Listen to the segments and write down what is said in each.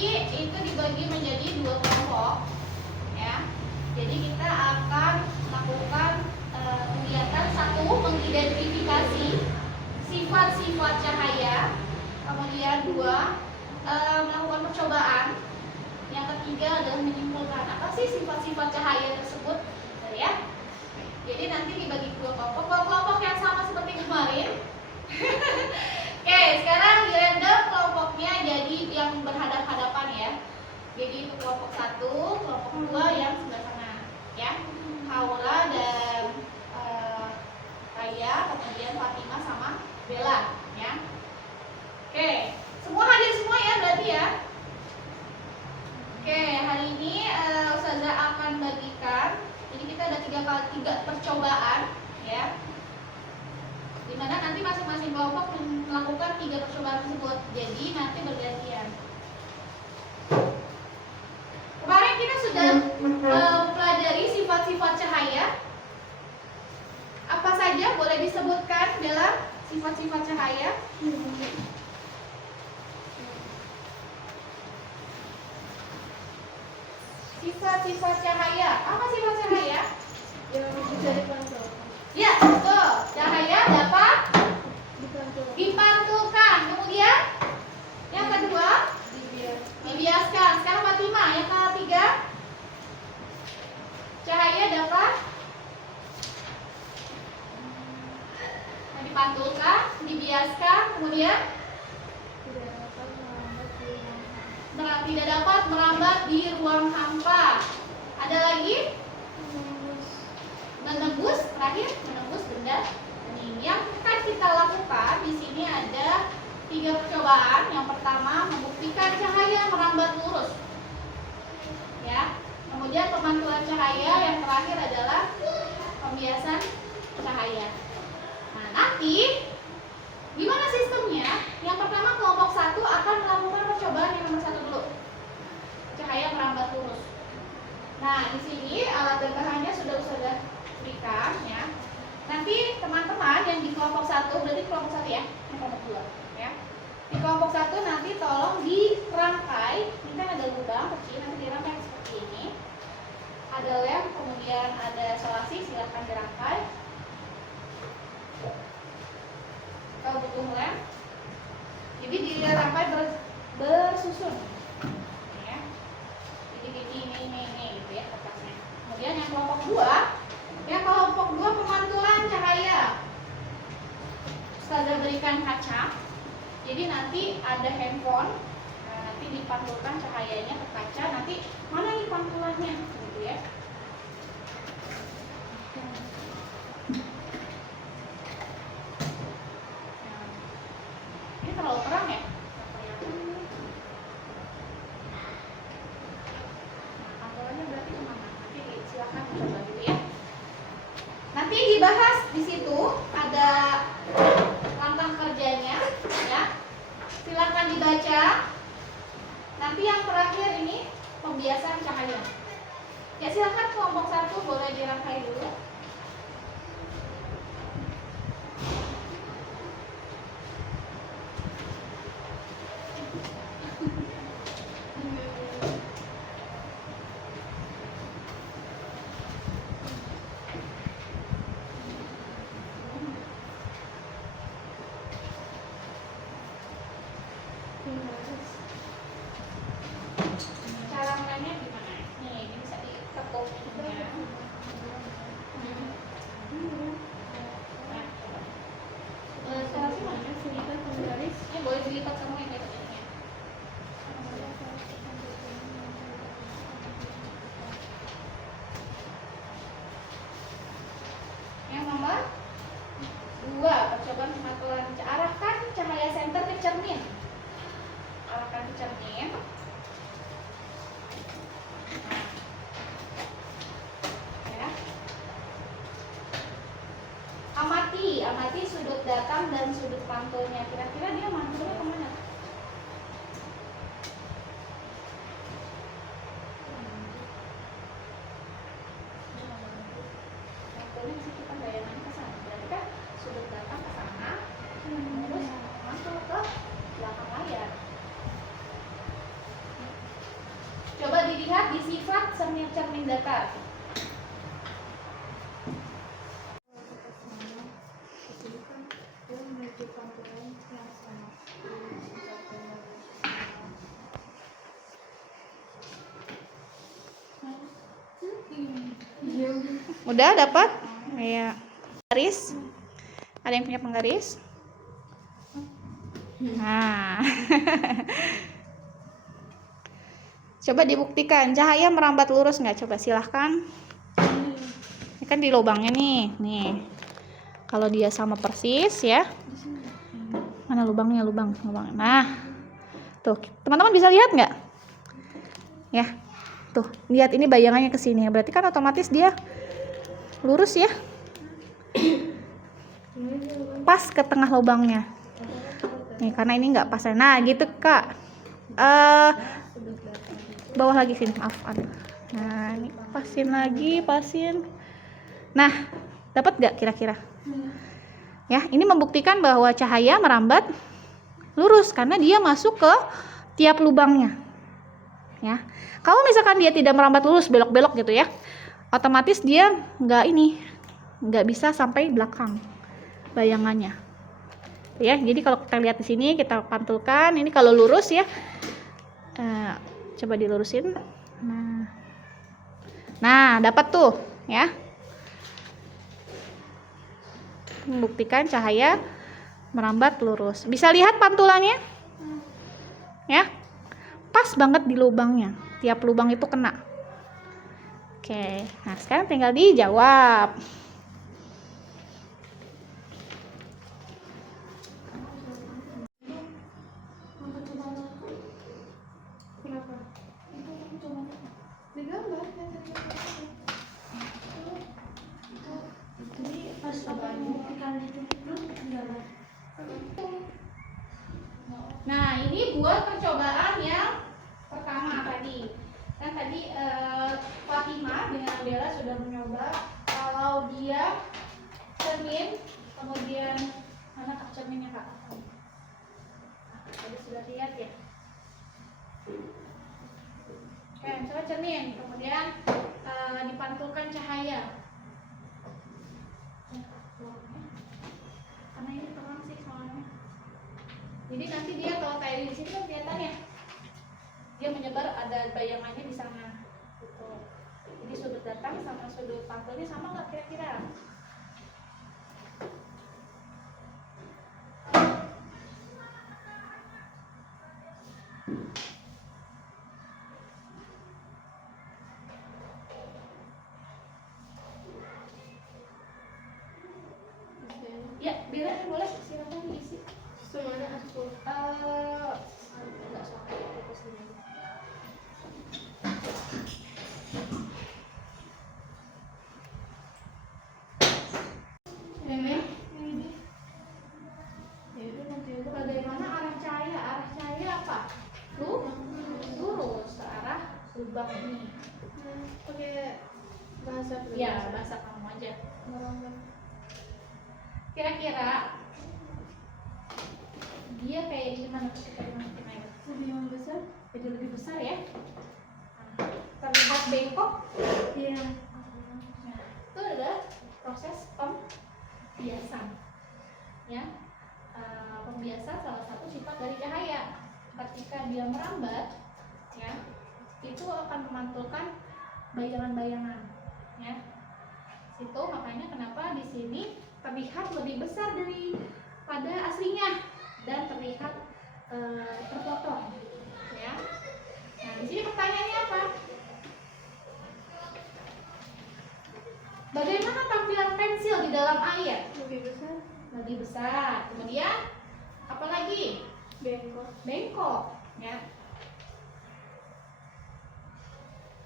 nanti itu dibagi menjadi 2 kelompok, ya. Jadi kita akan melakukan kegiatan satu, mengidentifikasi sifat-sifat cahaya. Kemudian 2, melakukan percobaan. Yang ketiga adalah menyimpulkan apa sih sifat-sifat cahaya tersebut, ya. Jadi nanti dibagi 2 kelompok, kelompok yang sama seperti kemarin. Oke, sekarang di random kelompoknya jadi yang berhadap-hadapan ya. Jadi itu kelompok 1, kelompok 2 yang sebelah sana, ya. Haula dan Raya, kemudian Fatimah sama Bella, ya. Oke, semua hadir semua ya berarti ya. Oke, hari ini Ustazah akan bagikan. Jadi kita ada 3 percobaan, ya. Dimana nanti masing-masing kelompok melakukan 3 percobaan tersebut. Jadi nanti bergantian. Kemarin kita sudah mempelajari sifat-sifat cahaya. Apa saja boleh disebutkan dalam sifat-sifat cahaya? Sifat-sifat cahaya. Apa sifat cahaya? Yang bisa dipantau. Ya, betul. Cahaya dapat dipantulkan. Kemudian yang kedua, dibiaskan. Sekarang Fatimah, yang ketiga, cahaya dapat dipantulkan, dibiaskan. Kemudian tidak dapat merambat di ruang hampa. Ada lagi? Menembus, terakhir menembus benda bening. Yang akan kita lakukan di sini ada 3 percobaan. Yang pertama, membuktikan cahaya merambat lurus, ya. Kemudian pemantulan cahaya. Yang terakhir adalah pembiasan cahaya. Nah, nanti gimana sistemnya? Yang pertama, kelompok 1 akan melakukan percobaan yang nomor 1 dulu, cahaya merambat lurus. Nah, di sini alat dan bahannya sudah berikan, ya. Nanti teman-teman yang di kelompok 1, berarti kelompok 1 ya, yang kelompok 2, ya. Di kelompok 1 nanti tolong dirangkai. Ini kan ada lubang kecil, nanti dirangkai seperti ini. Ada lem, kemudian ada selasi, silahkan dirangkai. Kalau butuh lem, jadi dirangkai bersusun, ya. Jadi ini gitu ya kertasnya. Kemudian yang kelompok 2, pemantulan cahaya. Ustazah berikan kaca. Jadi nanti ada handphone, nanti dipantulkan cahayanya ke kaca. Nanti mana nih pantulannya, gitu ya. Ini terlalu terang ya? Pantulannya berarti kemana? Nanti silakan coba dulu ya. Nanti dibahas di situ ada lantang kerjanya, ya. Silakan dibaca. Nanti yang terakhir ini pembiasan cahaya. Ya, silakan kelompok 1 boleh dirangkai dulu. Cara mainnya gimana? Nih, ini bisa ditekuk ininya. Nah, coba. Ini boleh dilipat semua yang ini. Yang nomor 2, percobaan pemantauan. Arahkan cahaya senter ke cermin. Arahkan ke cermin. Ya. Amati sudut datang dan sudut pantulnya. Kira-kira dia mantulnya kemana? Mantulnya di situ kan, bayangannya ke sana. Berarti kan sudut datang ke sana, terus mantul ke belakang layar. Udah dapat? Iya. Garis. Ada yang punya penggaris? Nah. Coba dibuktikan, cahaya merambat lurus nggak? Coba silahkan. Ini kan di lubangnya nih. Nih. Kalau dia sama persis ya. Mana lubangnya? Lubang. Nah. Tuh, teman-teman bisa lihat nggak? Ya. Tuh, lihat ini bayangannya ke sini. Berarti kan otomatis dia lurus ya. Pas ke tengah lubangnya. Nih, karena ini nggak pas. Nah, gitu, Kak. Bawah lagi sini, maaf. Nah, ini pasin lagi, pasin. Nah, dapat nggak kira-kira? Ya, ini membuktikan bahwa cahaya merambat lurus karena dia masuk ke tiap lubangnya. Ya, kalau misalkan dia tidak merambat lurus, belok-belok gitu ya, otomatis dia nggak bisa sampai belakang bayangannya. Ya, jadi kalau kita lihat di sini, kita pantulkan. Ini kalau lurus ya. Coba dilurusin. Nah, dapat tuh ya. Membuktikan cahaya merambat lurus. Bisa lihat pantulannya? Ya. Pas banget di lubangnya. Tiap lubang itu kena. Oke. Nah, sekarang tinggal dijawab. Nah, ini buat percobaan yang pertama tadi. Kan tadi Fatimah dengan Bella sudah mencoba kalau dia cermin, kemudian mana kak cerminnya kak? Tadi sudah lihat ya. Oke, misalnya cermin, kemudian dipantulkan cahaya. Karena ini terang sih soalnya. Jadi nanti dia kalau kayak di sini kan kelihatan ya, dia menyebar, ada bayangannya di sana. Gitu. Jadi sudut datang sama sudut pantulnya sama nggak kira-kira? Ya, bila boleh silakan diisi. Semuanya aku. Enggak sampai ke sini. Bagaimana arah cahaya? Arah cahaya apa? Lurus ke arah lubang ini. Pakai bahasa Ya, bahasa kamu aja. Kira-kira dia kayak gimana ketika dimasukin air? lebih besar. Jadi lebih besar ya. Terlihat bengkok. Iya. Nah, itu adalah proses pembiasan. Ya, pembiasan salah satu sifat dari cahaya. Ketika dia merambat, ya, itu akan memantulkan bayangan-bayangan. Ya, itu makanya kenapa di sini terlihat lebih besar daripada aslinya dan terlihat terpotong. Ya. Nah, di sini pertanyaannya apa? Bagaimana tampilan pensil di dalam air? Lebih besar. Lebih besar. Kemudian apa lagi? Bengkok. Bengkok. Ya.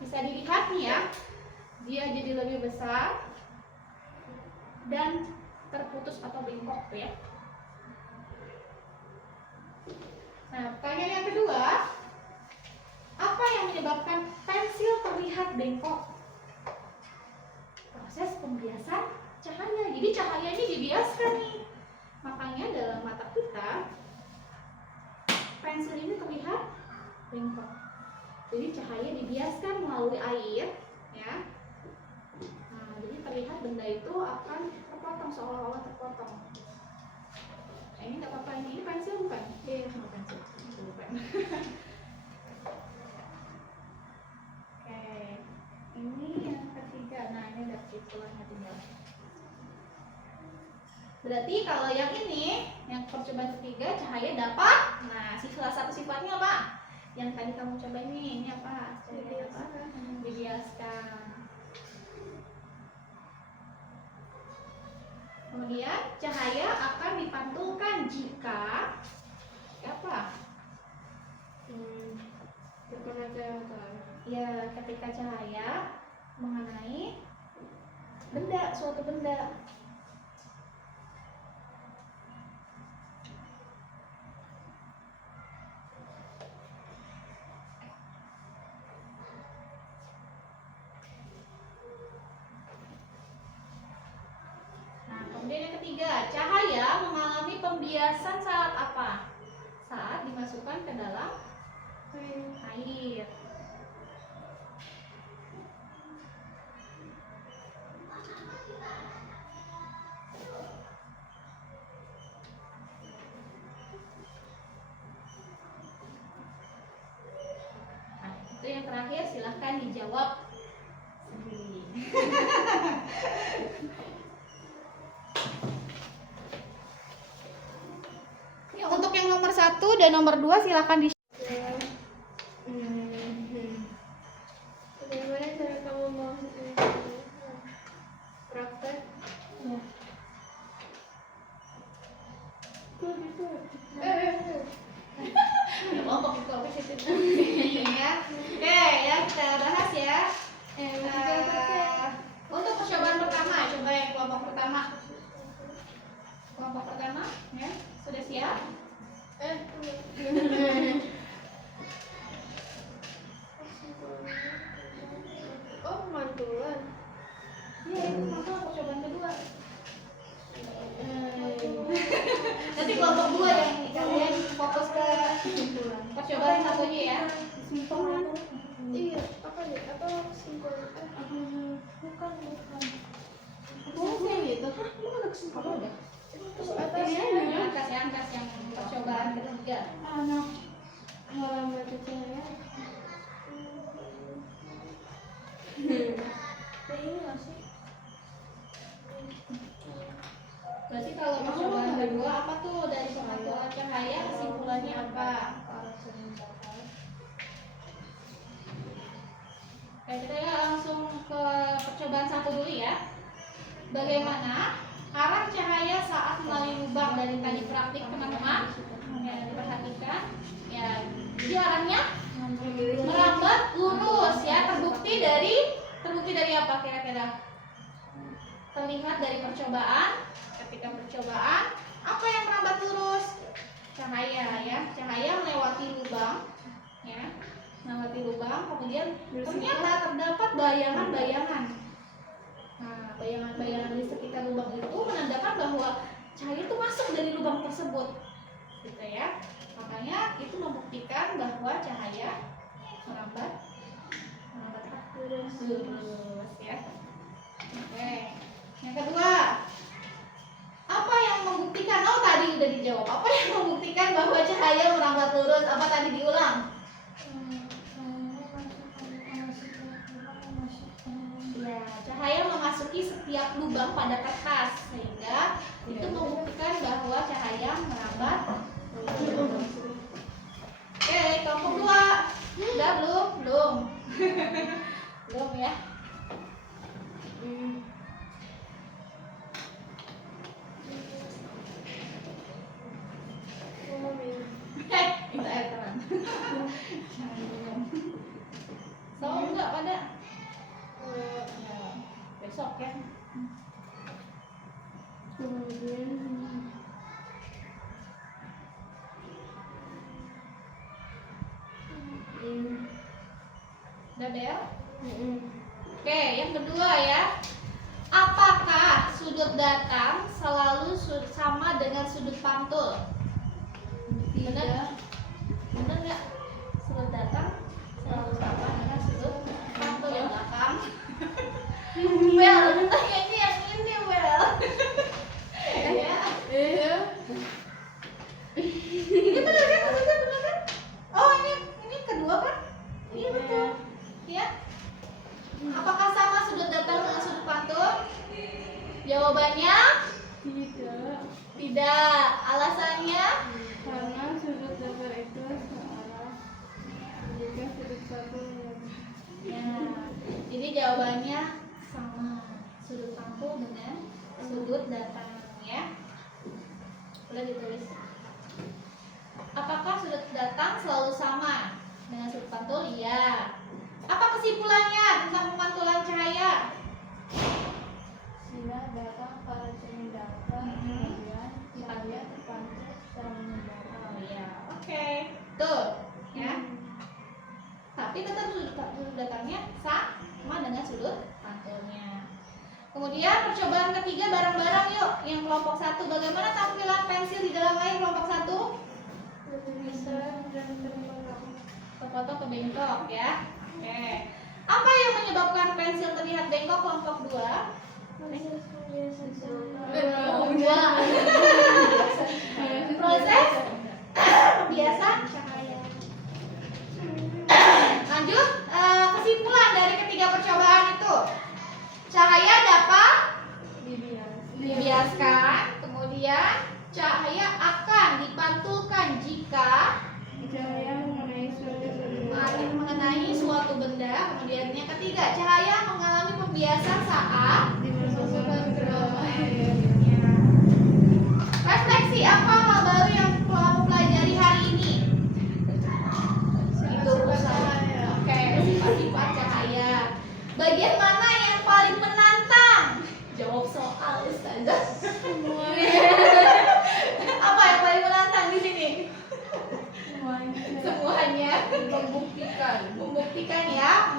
Bisa dilihat nih ya, dia jadi lebih besar dan terputus atau bengkok tuh ya. Nah, pertanyaan yang kedua, apa yang menyebabkan pensil terlihat bengkok? Proses pembiasan cahaya. Jadi cahaya ini dibiaskan nih. Makanya dalam mata kita pensil ini terlihat bengkok. Jadi cahaya dibiaskan melalui air, ya. Nah, jadi terlihat benda itu akan terpotong, seolah-olah terpotong. Nah, ini nggak apa-apa, ini pensil bukan? Iya, sama pensil. Bukan. Oke, ini yang ketiga. Nah, ini ada kesimpulannya. Berarti kalau yang ini, yang percobaan ketiga, cahaya dapat. Nah, salah satu sifatnya apa? Yang tadi kamu coba ini apa? Cahaya dapat dibiaskan. Kemudian cahaya akan dipantulkan jika apa? Ya, ketika cahaya mengenai benda, suatu benda. Nah, kemudian yang ketiga, cahaya mengalami pembiasan saat apa? Saat dimasukkan ke dalam air. Nah, itu yang terakhir, silahkan dijawab sendiri. Ya, untuk yang nomor 1 dan nomor 2 silahkan di Bagaimana cara kamu mau praktek? ya. Kelompok itu apa sih itu? Ya. Oke, ya kita bahas ya. Untuk percobaan pertama, coba yang kelompok pertama. Kelompok pertama, ya, sudah siap? Oh, mantulan. Iya, itu maka percobaan kedua. Nanti kelompok 2 yang kalian fokus ke percobaan satunya ya. Iya, apa nih? Apa simpul? Bukan. Oh, kayak gitu. Apa udah? Terus atasnya Angkas yang percobaan ketiga. anak halaman cahaya. Ini nggak sih? Berarti kalau percobaan kedua apa tuh dari pengaturan cahaya kesimpulannya apa? Oke, kita langsung ke percobaan 1 dulu ya. Bagaimana arah cahaya saat melalui lubang dari tadi praktik teman-teman? Ya, diperhatikan. Ya, jadi arahnya merambat lurus ya. Terbukti dari apa kira-kira? Terlihat dari percobaan. Ketika percobaan, apa yang merambat lurus? Cahaya ya. Cahaya melewati lubang ya. Melewati lubang, kemudian ternyata terdapat bayangan-bayangan. Nah, bayangan-bayangan di sekitar lubang itu menandakan bahwa cahaya itu masuk dari lubang tersebut, gitu ya. Makanya itu membuktikan bahwa cahaya merambat lurus ya. Oke. Yang kedua, apa yang membuktikan? Oh, tadi udah dijawab. Apa yang membuktikan bahwa cahaya merambat lurus? Apa tadi diulang? Ya, cahaya memasuki setiap lubang pada kertas sehingga itu membuktikan bahwa cahaya merambat lurus. Oke, kelompok 2. Udah belum? Belum. Belum ya. Minta air teman. So enggak pada? Ya, besok ya. Udah Bel? Oke, yang kedua ya. Apakah sudut datang selalu sama dengan sudut pantul? Benar? Benar nggak? Sudut datang selalu sama dengan sudut pantul yang belakang. Well, kayaknya yang ini well. Ya. Ini benar kan? Benar kan? Oh, ini kedua kan? Iya betul. Ya. Apakah sama sudut datang dengan sudut pantul? Jawabannya Tidak. sudut datang ya. Boleh ditulis. Apakah sudut datang selalu sama dengan sudut pantul? Iya. Apa kesimpulannya tentang pemantulan cahaya? Sinar datang pada cermin datang, kemudian cahaya terpantul secara menyebar. Oh iya, oke. Tuh, ya. Tapi tetap sudut datangnya sama dengan sudut pantulnya. Kemudian percobaan ketiga bareng-bareng yuk. Yang kelompok 1, bagaimana tampilan pensil di dalam air kelompok 1? Lebih besar dan terbengkak. Kepotong ke bengkok ya. Oke. Apa yang menyebabkan pensil terlihat bengkok kelompok 2? Proses pembiasan cahaya. Lanjut, kesimpulan dari ketiga percobaan itu. Cahaya dapat dibiaskan, kemudian cahaya akan dipantulkan jika Cahaya mengenai suatu benda. Kemudian yang ketiga, cahaya mengalami pembiasan saat dimasukkan ke dalam air. refleksi. Apa hal baru yang kamu pelajari hari ini? Itu oke, sifat-sifat cahaya. Bagian mana yang paling menantang? Jawab soal, Ustazah. Apa yang paling menantang di sini? Semuanya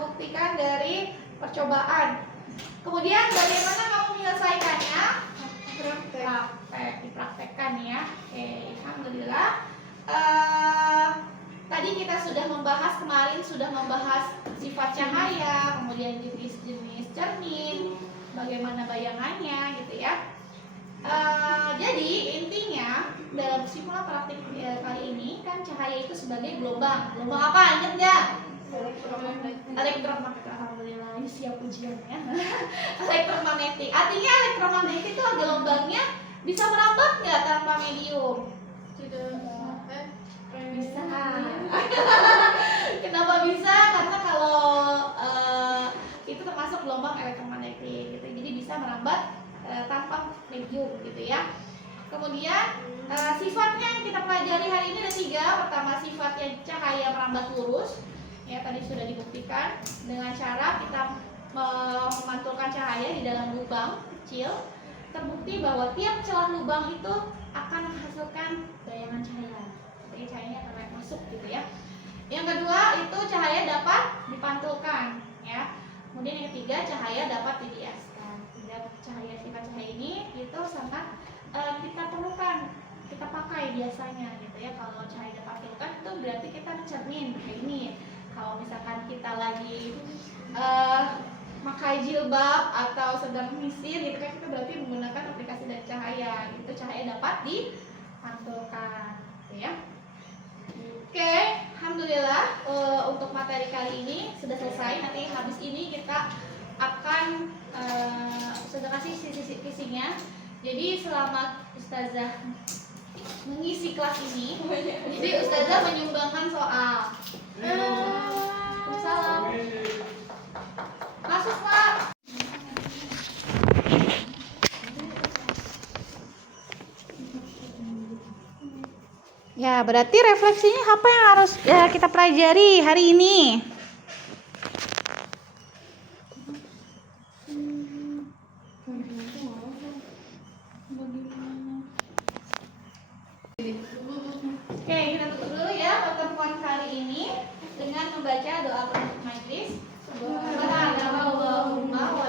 membuktikan dari percobaan. Kemudian bagaimana kamu menyelesaikannya? Praktek, dipraktekkan ya. Oke, alhamdulillah. Tadi kita kemarin sudah membahas sifat cahaya, kemudian jenis-jenis cermin, bagaimana bayangannya gitu ya. Jadi intinya dalam kesimpulan praktik kali ini kan cahaya itu sebagai gelombang. Gelombang apa? Ingat nggak? Elektromagnetik. Alhamdulillah, ini siap ujiannya. Elektromagnetik. Artinya elektromagnetik itu gelombangnya bisa merambat nggak tanpa medium? Tidak. Bisa. Kenapa bisa? Karena kalau itu termasuk gelombang elektromagnetik gitu. Jadi bisa merambat tanpa medium gitu ya. Kemudian sifatnya yang kita pelajari hari ini ada 3. Pertama, sifatnya cahaya merambat lurus. Ya, tadi sudah dibuktikan dengan cara kita memantulkan cahaya di dalam lubang kecil. Terbukti bahwa tiap celah lubang itu akan menghasilkan bayangan cahaya. Jadi cahayanya akan masuk gitu ya. Yang kedua itu cahaya dapat dipantulkan ya. Kemudian yang ketiga cahaya dapat dibiaskan. Cahaya sifat cahaya ini itu sangat kita perlukan, kita pakai biasanya gitu ya. Kalau cahaya dipantulkan itu berarti kita mencermin kayak ini. Kalau misalkan kita lagi pakai jilbab atau sedang menyisir gitu kan, kita berarti menggunakan aplikasi dari cahaya. Itu cahaya dapat dipantulkan gitu ya. Oke, alhamdulillah untuk materi kali ini sudah selesai. Nanti habis ini kita akan sudah kasih kisinya. Jadi selama Ustazah mengisi kelas ini, jadi Ustazah menyumbangkan soal. Salam. Masuk Pak. Ya, berarti refleksinya apa yang harus kita pelajari hari ini? Oke, kita tutup dulu ya pertemuan kali ini dengan membaca doa penutup majelis. Subhanallahumma wa